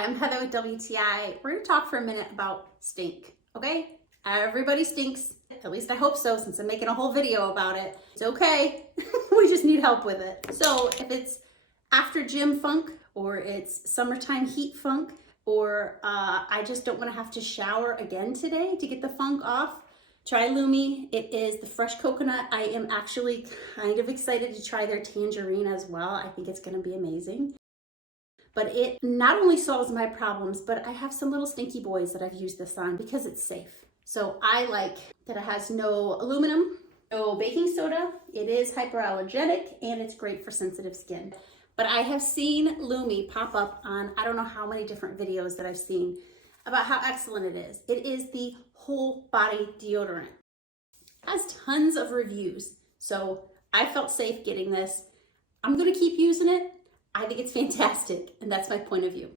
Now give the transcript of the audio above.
Hi, I'm Heather with WTI. We're going to talk for a minute about stink, okay? Everybody stinks. At least I hope so, since I'm making a whole video about it. It's okay. We just need help with it. So if it's after gym funk, or it's summertime heat funk, or I just don't want to have to shower again today to get the funk off, try Lume. It is the fresh coconut. I am actually kind of excited to try their tangerine as well. I think it's going to be amazing. But it not only solves my problems, but I have some little stinky boys that I've used this on because it's safe. So I like that it has no aluminum, no baking soda. It is hypoallergenic and it's great for sensitive skin. But I have seen Lume pop up on I don't know how many different videos that I've seen about how excellent it is. It is the whole body deodorant. It has tons of reviews. So I felt safe getting this. I'm gonna keep using it. I think it's fantastic, and that's my point of view.